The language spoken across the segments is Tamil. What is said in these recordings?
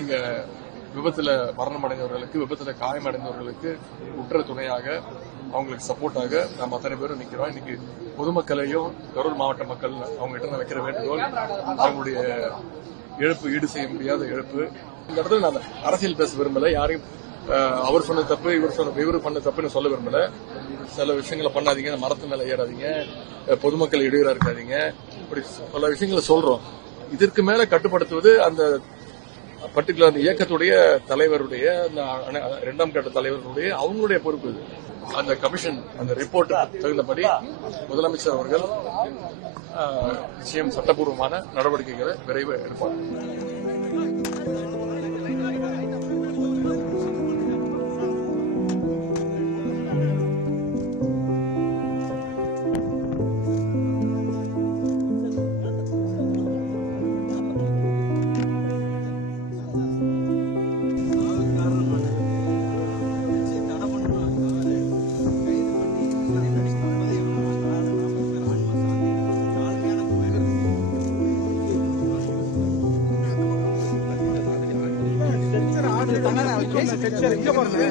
இங்க விபத்துல மரணமடைந்தவர்களுக்கு, விபத்துல காயமடைந்தவர்களுக்கு உற்ற துணையாக, அவங்களுக்கு சப்போர்ட்டாக நாம் அத்தனை பேரும் நிற்கிறோம். இன்னைக்கு பொதுமக்களையும் கரூர் மாவட்ட மக்கள் அவங்க கிட்ட வைக்கிற வேண்டுகோள், அவங்களுடைய இழப்பு ஈடு செய்ய முடியாத இழப்பு. இந்த இடத்துல நான் அரசியல் பேச விரும்பல, யாரையும் அவர் சொன்ன தப்பு இவர் பண்ண தப்புன்னு சொல்ல விரும்பல. சில விஷயங்களை பண்ணாதீங்க, மரத்து மேல ஏறாதீங்க, பொதுமக்கள் இடையூறா இருக்காதீங்க, இப்படி பல விஷயங்களை சொல்றோம். இதற்கு மேல கட்டுப்படுத்துவது அந்த பர்டிகுலர் அந்த இயக்கத்துடைய தலைவருடைய, இரண்டாம் கட்ட தலைவர்களுடைய அவங்களுடைய பொறுப்பு. இது அந்த கமிஷன் அந்த ரிப்போர்ட் தகுந்தபடி முதலமைச்சர் அவர்கள் நிச்சயம் சட்டப்பூர்வமான நடவடிக்கைகளை விரைவு எடுப்பார். இங்க பாருங்க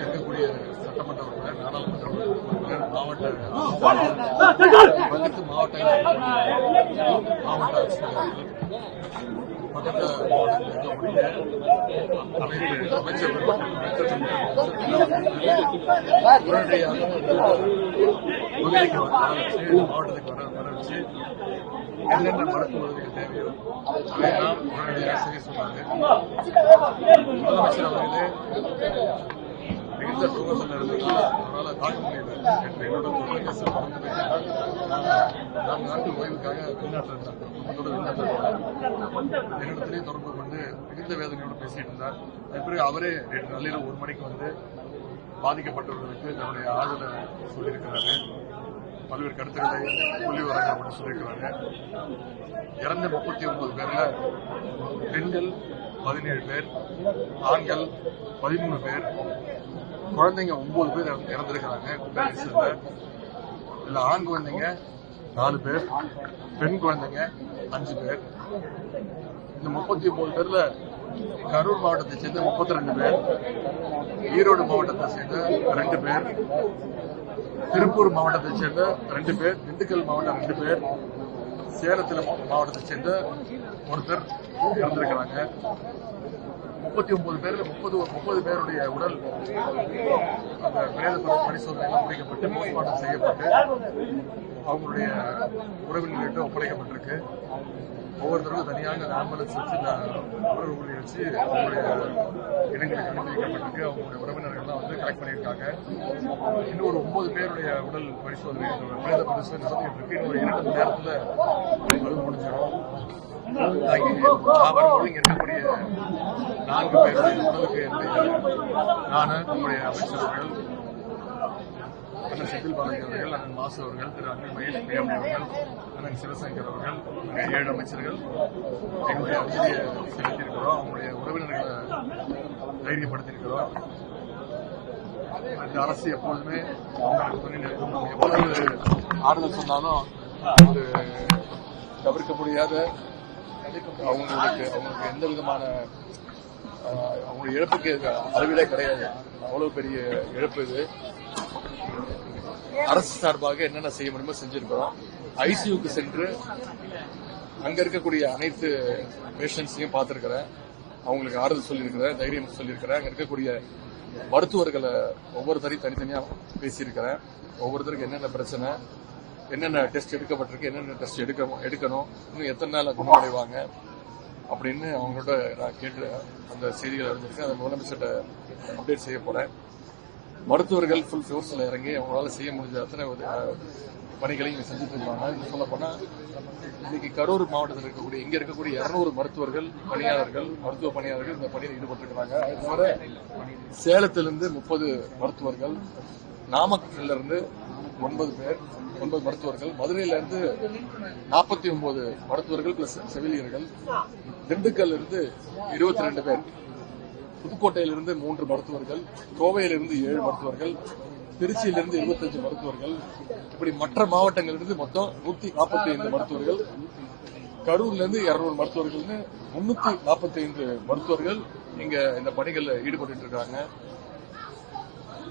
இருக்கக்கூடிய சட்டமன்ற உறுப்பினர், நாடாளுமன்ற உறுப்பினர், மாவட்ட ஆட்சியர்கள், பக்கத்து மாவட்டத்தில் இருக்கக்கூடிய அமைச்சர்கள் உடனடியாக மாவட்டத்துக்கு வர வச்சு என்னென்ன மருத்துவ உதவிகள் தேவையோ அதையெல்லாம் உடனடியாக செய்ய சொன்னாங்க. முதலமைச்சர் அவர்களே மிகுந்த தூக்கத்தில் இருந்ததால் அவரால் தாக்க முடியல என்று என்னோட தொலைபேசி 4 நாட்கள் ஓய்வுக்காக வெளிநாட்டில் இருந்தார். குடும்பத்தோடு வெளிநாட்டில் இருந்தார். என்னிடத்திலேயே தொடர்பு கொண்டு மிகுந்த வேதனையோடு பேசிட்டு இருந்தார். அதன் பிறகு அவரே நேற்று நள்ளிரவு 1 மணிக்கு வந்து பாதிக்கப்பட்டவர்களுக்கு தன்னுடைய ஆறுதலை சொல்லியிருக்கிறாரு. பல்வேறு கருத்துக்களை புள்ளி வராங்க அப்படின்னு சொல்லியிருக்கிறாங்க. இறந்த 39 பேர்ல பெண்கள் 17 பேர், ஆண்கள் 13 பேர், குழந்தைங்க 9 பேர் இறந்திருக்கிறாங்க. கும்பேரிசல்ல இதுல ஆண் குழந்தைங்க 4 பேர், பெண் குழந்தைங்க 5 பேர். இந்த 39 பேர்ல கரூர் மாவட்டத்தை சேர்ந்த 32 பேர், ஈரோடு மாவட்டத்தை சேர்ந்த 2 பேர், திருப்பூர் மாவட்டத்தை சேர்ந்த 2 பேர், திண்டுக்கல் மாவட்டம் 2 பேர், சேலத்தில் மாவட்டத்தை சேர்ந்த ஒருத்தர் இறந்திருக்கிறாங்க. 39 பேர்ல 30 பேருடைய உடல் அந்த பிரேத பரிசோதனைகள் முடிக்கப்பட்டு போஸ்ட்மார்ட்டம் செய்யப்பட்டு அவங்களுடைய உறவினர்கிட்ட ஒப்படைக்கப்பட்டிருக்கு. ஒவ்வொருத்தருக்கும் தனியாக ஆம்புலன்ஸ் வச்சு உறவுகளை வச்சு அவங்களுடைய இடங்களுக்கு அனுப்பி வைக்கப்பட்டிருக்கு. அவங்களுடைய உறவினர்கள்லாம் வந்து கலெக்ட் பண்ணியிருக்காங்க. இன்னும் ஒரு 9 பேருடைய உடல் பரிசோதனை பிரேத பரிசோதனை நடத்திட்டு இருக்கு. இன்னும் ஒரு 2 மணி நேரத்தில் அது முடிஞ்சிடும். வரும்போது இங்க இருக்கக்கூடிய 4 பேருடைய உடலுக்கு நம்முடைய அமைச்சர்கள், அண்ணன் செந்தில் பாலாஜி அவர்கள், அண்ணன் மாசு அவர்கள், திரு அண்ணன் மகேஷ் பிரியாமணி அவர்கள், அண்ணன் சிவசங்கர் அவர்கள், 7 அமைச்சர்கள் எங்களுடைய அமைதியை செலுத்தியிருக்கிறோம். அவங்களுடைய உறவினர்களை தைரியப்படுத்தியிருக்கிறோம். இந்த அரசு எப்பொழுதுமே அவங்களுக்கு துணை நிற்கும். எவ்வளவு ஆறுதல் சொன்னாலும் ஒரு தவிர்க்க முடியாத அவங்களுக்கு எந்த விதமான அவங்களுடைய இழப்புக்கு அளவிலே கிடையாது. அவ்வளவு பெரிய இழப்பு இது. அரசு சார்பாக என்னென்ன செய்ய முடியுமோ செஞ்சிருக்கிறோம். ஐசியூக்கு சென்று அங்க இருக்கக்கூடிய அனைத்து பேஷண்ட்ஸையும் பார்த்திருக்கிறேன். அவங்களுக்கு ஆறுதல் சொல்லியிருக்கிறேன், தைரியம் சொல்லியிருக்கிறேன். அங்க இருக்கக்கூடிய மருத்துவர்களை ஒவ்வொருத்தரையும் தனித்தனியா பேசியிருக்கிறேன். ஒவ்வொருத்தருக்கு என்னென்ன பிரச்சனை, என்னென்ன டெஸ்ட் எடுக்கப்பட்டிருக்கு, என்னென்ன டெஸ்ட் எடுக்கணும், இன்னும் எத்தனை நாள் குணமடைவாங்க அப்படின்னு அவங்களோட நான் கேட்டு அந்த செய்திகள் அறிஞ்சிருக்கேன். அதை முதலமைச்சர்கிட்ட அப்டேட் செய்ய போறேன். மருத்துவர்கள் ஃபுல் ஃபோர்ஸ்ல இறங்கி அவங்களால செய்ய முடிஞ்ச அத்தனை பணிகளை இங்க செஞ்சுட்டு இருக்காங்க. இன்னும் சொல்ல போனா இன்னைக்கு கரூர் மாவட்டத்தில் இருக்கக்கூடிய இங்க இருக்கக்கூடிய 200 மருத்துவர்கள் பணியாளர்கள் மருத்துவ பணியாளர்கள் இந்த பணியில் ஈடுபட்டிருக்கிறாங்க. அது தவிர சேலத்திலிருந்து 30 மருத்துவர்கள், நாமக்கல்ல இருந்து 9 மருத்துவர்கள், மதுரையில இருந்து 49 மருத்துவர்கள் பிளஸ் செவிலியர்கள், திண்டுக்கல்ல இருந்து 22 பேர், புதுக்கோட்டையிலிருந்து 3 மருத்துவர்கள், கோவையிலிருந்து 7 மருத்துவர்கள், திருச்சியிலிருந்து 25 மருத்துவர்கள், இப்படி மற்ற மாவட்டங்களிலிருந்து மொத்தம் 145 மருத்துவர்கள், கரூர்ல இருந்து 200 மருத்துவர்கள்னு 345 மருத்துவர்கள் இங்க இந்த பணிகளில் ஈடுபட்டு இருக்காங்க.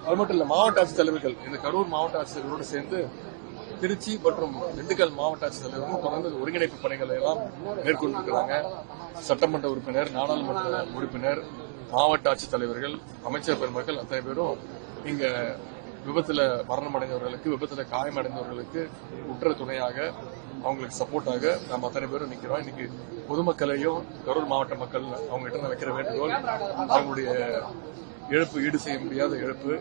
அது மட்டும் இல்ல, மாவட்ட ஆட்சித்தலைவர்கள் இந்த கரூர் மாவட்ட ஆட்சித்தலைவரோடு சேர்ந்து திருச்சி மற்றும் திண்டுக்கல் மாவட்ட ஆட்சித்தலைவர்கள் தொடர்ந்து ஒருங்கிணைப்பு பணிகளை எல்லாம் மேற்கொண்டிருக்கிறாங்க. சட்டமன்ற உறுப்பினர், நாடாளுமன்ற உறுப்பினர், மாவட்ட ஆட்சித்தலைவர்கள், அமைச்சர் பெருமக்கள் அத்தனை பேரும் இங்க விபத்துல மரணமடைந்தவர்களுக்கு, விபத்துல காயமடைந்தவர்களுக்கு உற்ற துணையாக, அவங்களுக்கு சப்போர்ட்டாக நம்ம அத்தனை பேரும் நிக்கிறோம். இன்னைக்கு பொதுமக்களையும் கரூர் மாவட்ட மக்கள் அவங்க கிட்ட வைக்கிற வேண்டுகோள், அவங்களுடைய இழப்பு ஈடு செய்ய முடியாத இழப்பு.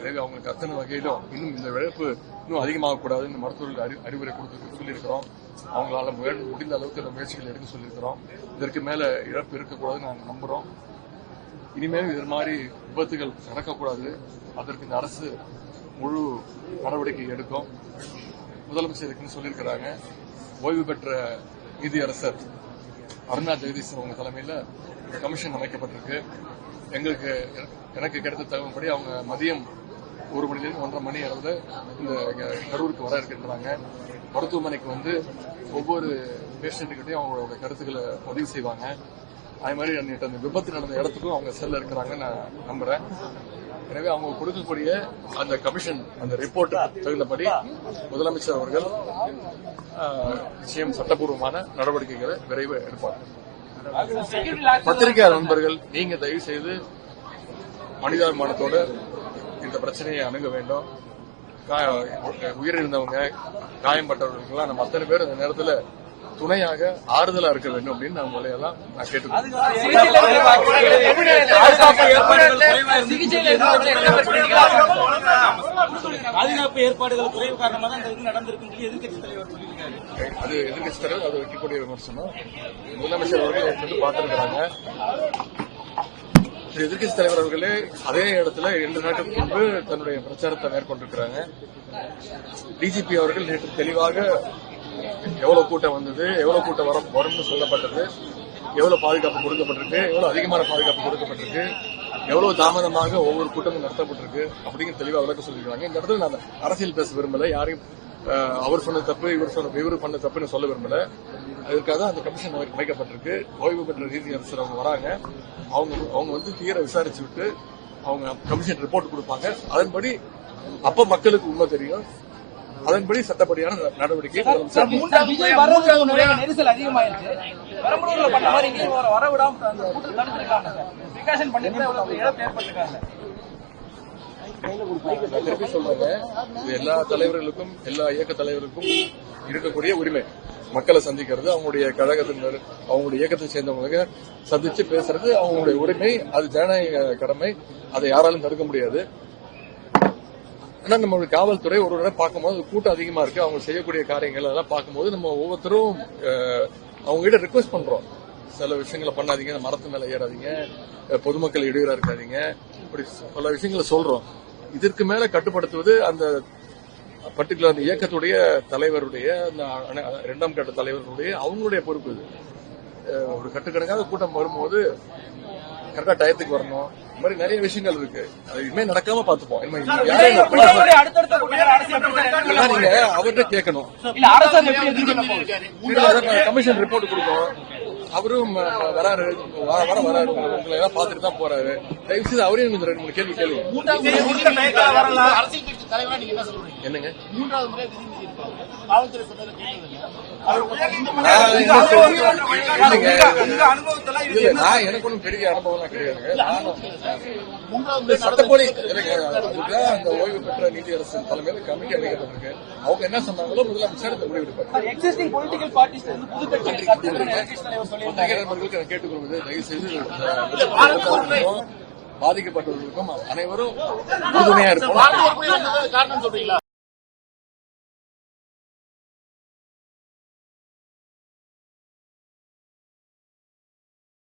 எனவே அவங்களுக்கு அத்தனை வகையிலும் இன்னும் இந்த இழப்பு இன்னும் அதிகமாகக்கூடாதுன்னு மருத்துவர்கள் அறிவுரை கொடுத்து சொல்லியிருக்கிறோம். அவங்களால முடிந்த அளவுக்கு இந்த முயற்சிகள் எடுக்க சொல்லியிருக்கிறோம். இதற்கு மேல இழப்பு இருக்கக்கூடாதுன்னு நாங்கள் நம்புறோம். இனிமேல் இது மாதிரி விபத்துகள் நடக்கக்கூடாது. அதற்கு இந்த அரசு முழு நடவடிக்கை எடுக்கும். முதலமைச்சர் இருக்குன்னு சொல்லியிருக்கிறாங்க. ஓய்வு பெற்ற நீதியரசர் அருணா ஜெகதீசன் அவங்க தலைமையில் கமிஷன் அமைக்கப்பட்டிருக்கு. எனக்கு கிடைத்த தகவல்படி அவங்க மதியம் 1 மணிலிருந்து 1:30 மணி அளவில் இந்த கரூருக்கு வர இருக்கின்றாங்க. மருத்துவமனைக்கு வந்து ஒவ்வொரு பேஷண்ட்டுக்கிட்டையும் அவங்களோட கருத்துக்களை பதிவு செய்வாங்க. அதே மாதிரி அந்த விபத்து நடந்த இடத்துக்கும் அவங்க செல்ல இருக்கிறாங்கன்னு நான் நம்புறேன். எனவே அவங்க கொடுக்கக்கூடிய அந்த கமிஷன் அந்த ரிப்போர்ட் தகுந்தபடி முதலமைச்சர் அவர்கள் நிச்சயம் சட்டப்பூர்வமான நடவடிக்கைகளை விரைவு எடுப்பார். பத்திரிகை நண்பர்கள், நீங்க தயவு செய்து மனிதாபிமானத்தோட இந்த பிரச்சனையை அணுக வேண்டும். உயிரிழந்தவங்க, காயம்பட்டவர்களுக்கெல்லாம் நம்ம அத்தனை பேர் இந்த நேரத்தில் துணையாக ஆறுதலா இருக்க வேண்டும் அப்படின்னு நான் உங்களையெல்லாம் நான் கேட்டுக்கிறேன். பாதுகாப்பு ஏற்பாடுகள் குறைவு காரணமாக தான் இந்த நடந்திருக்கு எதிர்கட்சித் தலைவர் சொல்லியிருக்காரு. அது எதிர்கட்சித் தலைவர் அதை வைக்கக்கூடிய விமர்சனம். முதலமைச்சர் அவர்கள் பார்த்திருக்கிறாங்க. எதிர்கட்சித் தலைவர் அவர்களே அதே இடத்துல 2 நாட்களுக்கு முன்பு தன்னுடைய பிரச்சாரத்தை மேற்கொண்டிருக்கிறாங்க. டிஜிபி அவர்கள் நேற்று தெளிவாக எவ்வளவு கூட்டம் வந்தது, எவ்வளவு கூட்டம் வரும்னு சொல்லப்பட்டது, எவ்வளவு பாதுகாப்பு கொடுக்கப்பட்டிருக்கு, எவ்வளவு அதிகமான பாதுகாப்பு கொடுக்கப்பட்டிருக்கு, எவ்வளவு தாமதமாக ஒவ்வொரு கூட்டமும் நடத்தப்பட்டிருக்கு அப்படிங்கிற தெளிவாக விளக்க சொல்லியிருக்காங்க. இந்த இடத்துல நான் அரசியல் பேச விரும்பல, யாரையும் அவர் சொன்ன தப்பு இவர் பண்ண தப்புன்னு சொல்ல விரும்பல. அதற்காக அந்த கமிஷன் அமைக்கப்பட்டிருக்கு. ஓய்வு பெற்ற நீதியரசர் அவங்க வராங்க. அவங்க வந்து தீர விசாரிச்சு விட்டு அவங்க கமிஷன் ரிப்போர்ட் கொடுப்பாங்க. அதன்படி அப்ப மக்களுக்கு உண்மை தெரியும். அதன்படி சட்டப்படியான நடவடிக்கை. நெரிசல் அதிகமாயிருச்சு. பெரம்பலூர்ல பண்ண மாதிரி இங்கேயும் வர விடாம கூட்டம் தடுத்திருக்காங்க. பிரிகாஷன் பண்ணிட்டு இழப்பு ஏற்பட்டிருக்காங்க. திருப்பி சொல்றாங்க, எல்லா தலைவர்களுக்கும் எல்லா இயக்க தலைவருக்கும் இருக்கக்கூடிய உரிமை. மக்களை சந்திக்கிறது, அவங்களுடைய கழகத்தினர், அவங்களுடைய இயக்கத்தை சேர்ந்தவங்க சந்திச்சு பேசுறது அவங்களுடைய உரிமை. அது ஜனநாயக கடமை. அதை யாராலும் தடுக்க முடியாது. ஆனா நம்மளுடைய காவல்துறை ஒரு தடவை பார்க்கும்போது கூட்டம் அதிகமா இருக்கு, அவங்க செய்யக்கூடிய காரியங்கள் அதெல்லாம் பார்க்கும்போது நம்ம ஒவ்வொருத்தரும் அவங்க கிட்ட ரிக்வெஸ்ட் பண்றோம், சில விஷயங்களை பண்ணாதீங்க, மரத்து மேல ஏறாதீங்க, பொதுமக்கள் இடையூறா இருக்காதீங்க, இப்படி பல விஷயங்களை சொல்றோம். இதற்கு மேல கட்டுப்படுத்துவது அந்த பர்டிகுலர் அந்த இயக்கத்துடைய தலைவருடைய, அந்த 2ஆம் கட்ட தலைவர்களுடைய அவங்களுடைய பொறுப்பு. இது ஒரு கட்டுக்கணக்காக கூட்டம் வரும்போது கரெக்டா டயத்துக்கு வரணும். இந்த மாதிரி நிறைய விஷயங்கள் இருக்கு. அது இனிமே நடக்காம பாத்துப்போம். நீங்க அவர்கிட்ட கேட்கணும். கமிஷன் ரிப்போர்ட் கொடுக்கும். அவரும் வராரு, உங்களை எல்லாம் பாத்துட்டு தான் போறாரு. தயவு செய்து அவரையும் கொஞ்சம் 2-3 கேள்வி கேளுங்க. என்னங்க எனக்கு ஒன்றும் பெரிய அனுபவம்லாம் கிடையாதுங்க. சட்டப்படி அந்த ஓய்வு பெற்ற நீதியரசர் தலைமையில் கமிட்டி அமைக்கப்பட்டிருக்கு. அவங்க என்ன சொன்னாங்களோ முதலமைச்சர் இந்த முடிவெடுப்பார். பத்திரிகை நண்பர்களுக்கு நான் கேட்டுக்கொள்வது, தயவு செய்து பாதிக்கப்பட்டவர்களுக்கும் அனைவரும் உறுதுணையா இருப்போம். காரணம் சொல்றீங்களா?